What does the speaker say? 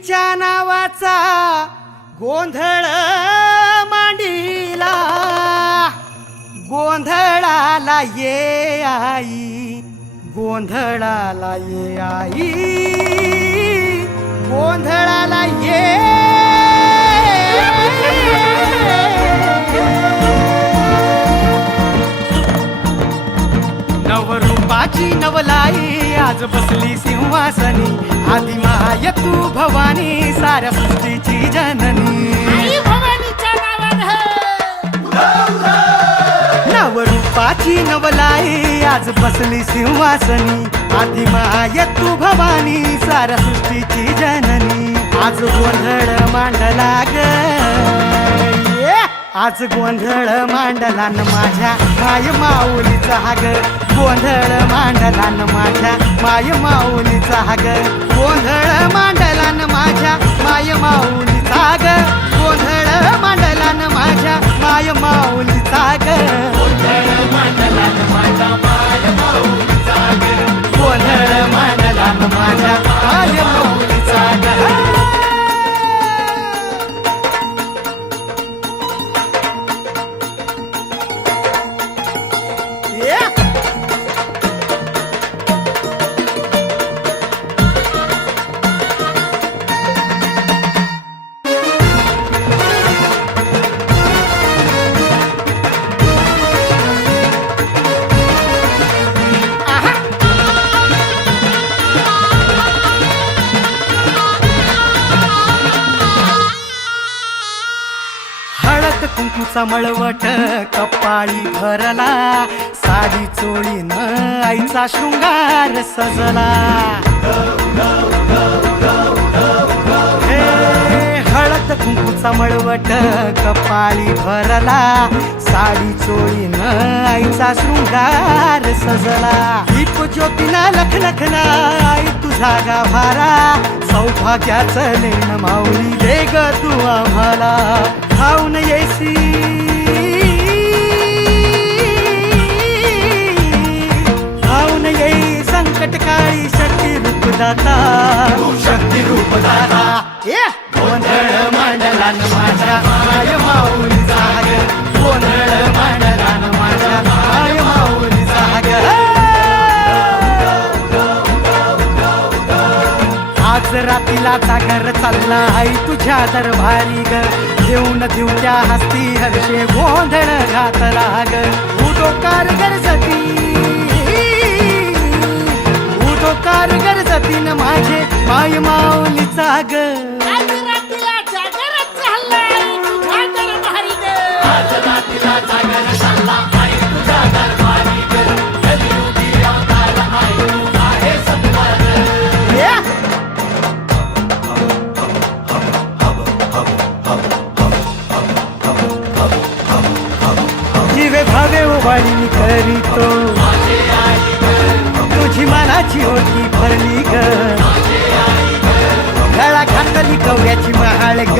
तिच्या नावाचा गोंधळ मांडीला, गोंधळाला ये आई, गोंधळाला ये आई, गोंधळाला ये. नवरूपाची नवलाई आज बसली सिंहासनी, आदि माय तू भवानी साऱ्या सृष्टीची जननी. नवरूपाची नवलाई आज बसली सिंहासनी, आदि माय तू भवानी साऱ्या सृष्टीची जननी. आज गोंधळ मांडला ग, आज गोंधळ मांडला न माझ्या माय माऊलीचा ग, गोंधळ मांडला न माझ्या माय माऊलीचा ग, गोंधळ मांडला न माझ्या माय माऊलीचा ग, गोंधळ मांडला न माझ्या माय माऊलीचा ग, गोंधळ मांडला न माझ्या माय माऊलीचा ग, गोंधळ मांडला न माझ्या माय माऊलीचा ग. कुंकूचा मळवट कपाळी भरला, साडी चोळीन आईचा शृंगार सजला. हळद कुंकूचा मळवट कपाळी भरला, साडी चोळीन आईचा शृंगार सजला. दीप ज्योतीना लखलखला आई तुझा गाभारा, सौभाग्याचं लेण माऊली दे ग तू आम्हाला. खाऊन येसी खाऊन येई संकट काळी शक्ती रूपदाता, शक्ती रूपदाता. गोंधळ मांडला न माझ्या माय माऊलीचा ग, गोंधळ मांडला न माझ्या माय माऊलीचा ग. आज रातीला जागर चालला आई तुझ्या दरबारी ग, देऊन दिवट्या हस्ती हर्षे गोंधळ घातला ग. उदोकार गरजती, उदोकार गरजती न माझे माय माऊलीचा ग. जीवे भावे उभाळी करीतो, तुझी मनाची होती भरली ग, गळा घातली कवड्याची महाळ ग,